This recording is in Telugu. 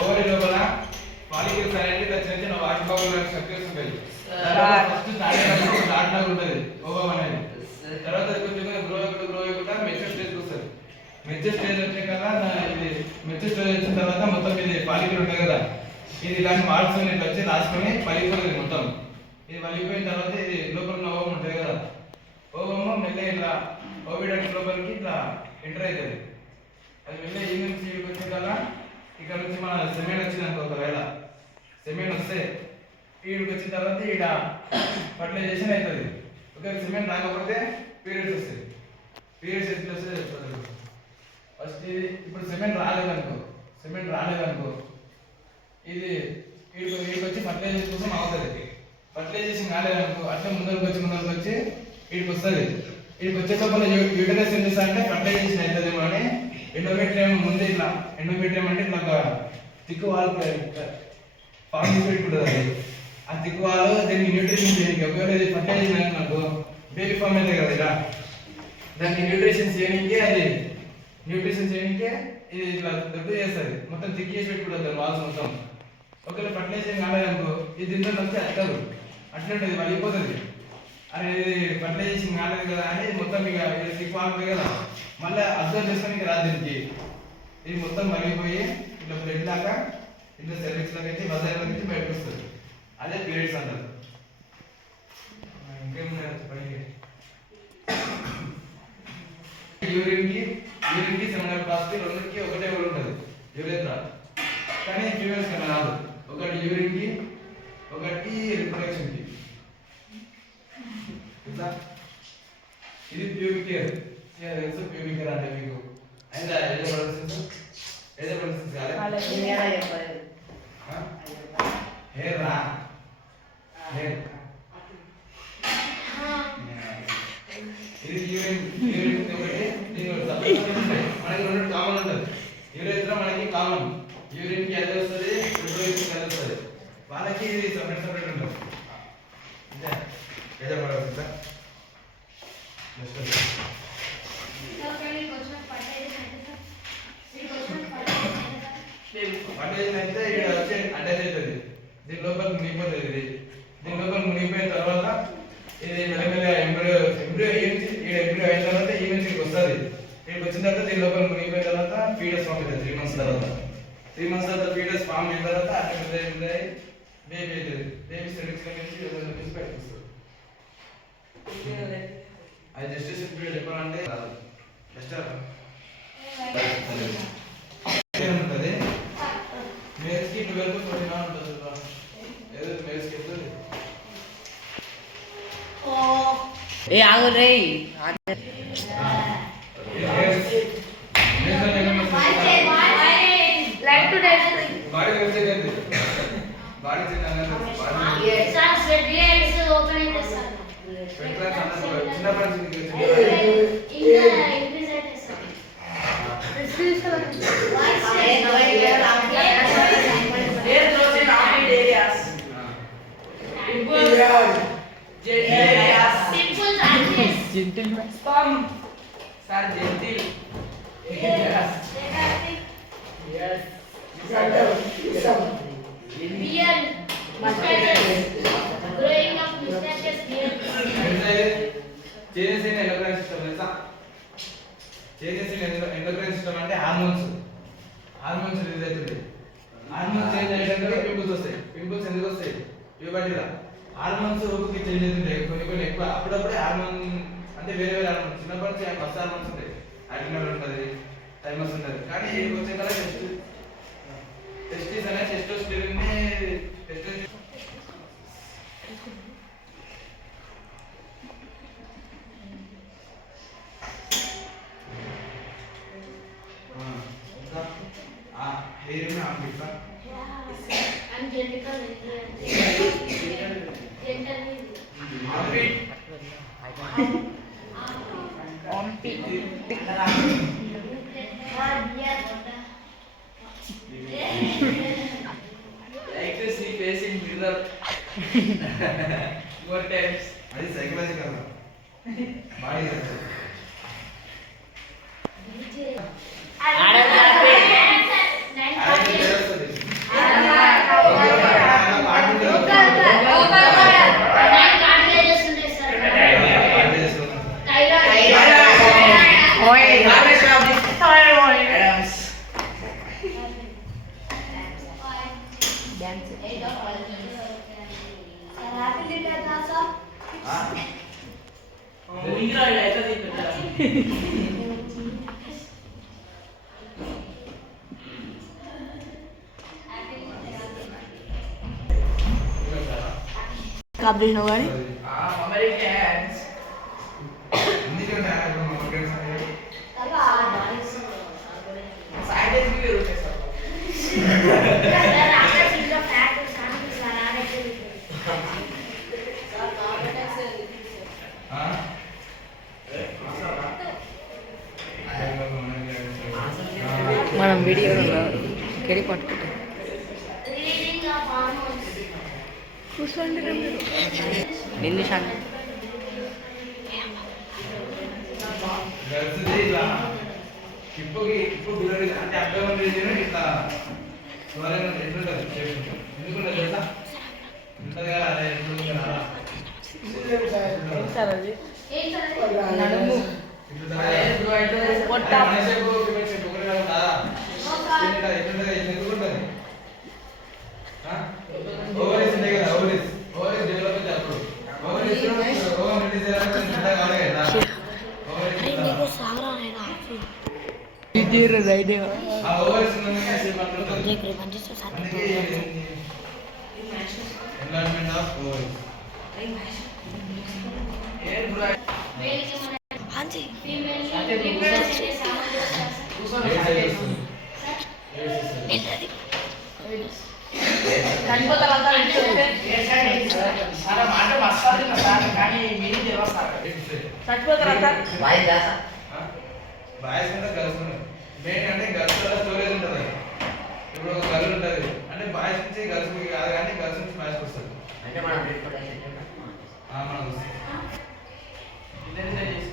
ఓవరీ లోపల పాలికల్ సైడ్ ఇట్లా చిన్న చిన్న వాటి బాగులు స్ట్రక్చర్స్ ఉంటాయి. ఫస్ట్ స్టార్ట్ ఉంటుంది ఓవర్ అనేది. తర్వాత కొంచెం గ్రో అయ్యకుండా మెచ్యూర్ స్టేజ్కి వస్తుంది. మెచ్యూర్ స్టేజ్ వచ్చే కదా ఇది మెచ్యూర్ స్టేజ్ వచ్చిన తర్వాత మొత్తం ఇది పాలికలు ఉంటాయి కదా, ఇది ఇలాంటి మార్క్స్ ఇట్లా వచ్చి రాసుకొని పలిగిపోతుంది మొత్తం. ఇది పలిగిపోయిన తర్వాత ఇది లోపల ఉన్న ఓవం ఉంటుంది కదా, ఓవము మెల్లగా ఇట్లా ఓవిడక్ట్ లోపలికి ఇట్లా ఎంటర్ అవుతుంది. అది మెల్ల ఈ నుంచి ఇక్కడికి వచ్చిన కదా, ఇక్కడ నుంచి మన సెమెన్ వచ్చిందనుకో, ఒకవేళ సెమెన్ వస్తే ఈడికి వచ్చిన తర్వాత ఈడ ఫర్టిలైజేషన్ అవుతుంది. ఒకవేళ సెమెన్ రాకపోతే పీరియడ్స్ వస్తాయి. పీరియడ్స్ ఎట్లా వస్తాయి చెప్తారు. ఫస్ట్ ఇది ఇప్పుడు సెమెన్ రాలేదనుకో ఇది వీడికి వచ్చి ఫర్టిలైజేషన్ కోసం అవుతుంది. ఫర్టిలైజేషన్ కాలేదనుకో అట్లా ముందరికి వచ్చి వీడికి వస్తుంది. వీడికి వచ్చే లోపల యూటరస్ ఏం చేస్తా అంటే ఫర్టిలైజేషన్ అవుతుందేమో అని ఎండోమెట్రియం ముందు ఇట్లా ఎండోమెట్రియం అంటే ఇట్లా ఒక తిక్కు వాల్ ఫామ్ చేసి పెట్టుకుంటుంది. అది ఆ తిక్కు వాల్ దీనికి న్యూట్రిషన్ చేయడానికి, ఒకవేళ ఇది ఫర్టిలైజేషన్ అయింది నాకు బేబీ ఫామ్ అయితే కదా ఇలా దానికి న్యూట్రిషన్ చేయడానికే ఇది ఇట్లా దెబ్బ చేస్తుంది. మొత్తం తిక్కి చేసి పెట్టుకుంటుంది వాల్స్ మొత్తం. ఒకవేళ ఫర్టిలైజేషన్ కాలేదనుకో ఇది దీంట్లో వచ్చి అట్టదు, అట్లుంటుంది, వలిగిపోతుంది. అరే ఇది ఫర్టిలైజేషన్ కాలేదు కదా అని మొత్తం ఇక తిక్కు వాడుతుంది కదా, మళ్ళీ అబ్జర్వ్ చేసుకోనికి రాదు దీనికి. ఇది మొత్తం వలిగిపోయి ఇట్లా బ్లడ్ లాగా ఇట్లా సెర్విక్స్ లాగా అయితే వజైన్ నుంచి బయటకు వస్తుంది. అదే పీరియడ్స్ అంటారు. ఇంకేమున్నాయి చెప్పండి. యూరిన్కి సెమినల్ ప్లాస్టిక్ రెండుకి ఒకటే ఊరు ఉంటుంది యూరేత్రా, కానీ ఫీమేల్స్ కన్నా రాదు. ఒకటి యూరిన్కి, ఒకటి రిప్రొడక్షన్కి. ఇది ప్యూబిక్ హెయిర్. ప్యూబిక్ హెయిర్ అంటే మీకు అయితే ఏదో పడుతుంది హెయిర్ రా హెయిర్. ఇది యూరిన్ ఒకటి మనకి రెండు కామన్ ఉంటుంది. యూరేత్రా మనకి కామన్, యూరిన్కి అది వస్తుంది, రిప్రొడక్షన్కి అది వస్తుంది. వాళ్ళకి ఇది సపరేట్ ఉంటుంది. ఏదో పడుతుంది సార్. ఫర్టిలైజేషన్ అయితే ఇక్కడ వచ్చి అటాచ్ అవుతుంది, దీని లోపల మునిగిపోతుంది. దీని లోపల మునిగిపోయిన తర్వాత ఇది మెల్లమెల్లగా ఎంబ్రియో అయిన తర్వాత ఈ నుంచి ఇక్కడికి వస్తుంది. ఇక్కడికి వచ్చిన తర్వాత దీని లోపల మునిగిపోయిన తర్వాత ఫీడర్స్ ఫామ్ అవుతుంది. 3 months తర్వాత ఫీడర్స్ ఫామ్ అయిన తర్వాత అక్కడ బేబీ అవుతుంది. బేబీ సెరిక్స్ నుంచి బయటకు వస్తుంది. అది జస్టిషన్ పీరియడ్ చెప్పాలంటే జస్ట్ ఉంటుంది. మేల్స్కి 12 to 14 ఉంటుంది. ఏదో మేల్స్కి వెళ్తుంది. ఏ ఆగు రే gentleman sperm sir gentle yes beard mustaches growing up mustaches beard changes in endocrine system తెలుసా? changes in endocrine system అంటే హార్మోన్స్ రిలీజ్ అవుతుంది. హార్మోన్స్ చేంజ్ అయ్యేటప్పుడు పింపుల్స్ వస్తాయి. పింపుల్స్ ఎందుకు వస్తాయి? ప్యూబర్టీలో హార్మోన్స్ రూపుకి చేంజ్ అవుతుంటాయి. కొన్ని ఎక్కువ అప్పుడప్పుడే హార్మోన్ అంటే వేరే హార్మోన్స్ చిన్నప్పటి నుంచి ఫస్ట్ హార్మోన్స్ ఉంటాయి. అడ్రినల్ ఉంటుంది, థైమస్ ఉంటుంది. కానీ వచ్చే కదా టెస్టిస్ అనే టెస్టోస్టెరాన్ హెయిర్ में आप लिखा I'm gentle like to see face in mirror more times. అది సైకలాజికల్ బాడీ I కాప్ చేసినావు కానీ అమెరికన్స్ ఎందుకంటే అమెరికన్స్ అనేది సైంటిస్ట్ కి రూపేస్తారు Sir, after seeing the fact, sir, I మనం వీడియో కెడి పట్టుకుంటాం releasing of hormones. నిన్ను శాంతి గర్ల్స్ ఇలా ఇప్పుడు బిల్లు అంటే అబ్బాయి రీజన్ ఇట్లా ఎవరైనా ఎట్లుంటుంది చేసుకుంటారు ఎందుకుంటే తెలుసా ఉంటుంది కదా అదే ఎట్లుంటుంది కదా Hey, sir. నడుము పొట్ట మనసేపు ఒకటి కదా ఎట్లుంటుంది ఎందుకుంటుంది ఓవరీస్ ఉంటాయి కదా ఓవరీస్ డెవలప్ అయితే అప్పుడు ఓవరీస్ ఓవర్ రిలీజ్ అయ్యాక కాదు కదా రైట్ ఆ ఓవరీస్ ఉన్నందుకే సేపు అట్లుంటుంది అందుకే ఎన్విరాన్మెంట్ ఆఫ్ ఓవరీస్ ఏం bro Male human female reproduce in a కూర్చొని చనిపోతారంతా సార్ మాట మస్తాను సార్ కానీ మీరు తెలియదు సార్ చచ్చిపోతారంతా బాయ్స్ ఉంటే గర్ల్స్ ఉంటాయి మెయిన్ అంటే గర్ల్స్ వల్ల స్టోరేజ్ ఉంటుంది ఇప్పుడు ఒక గర్ల్ ఉంటుంది అంటే బాయ్స్ నుంచి గర్ల్స్ కాదు కానీ గర్ల్స్ నుంచి బాయ్స్కి వస్తుంది అంటే మనం మనకు వస్తుంది ఇదే చేసి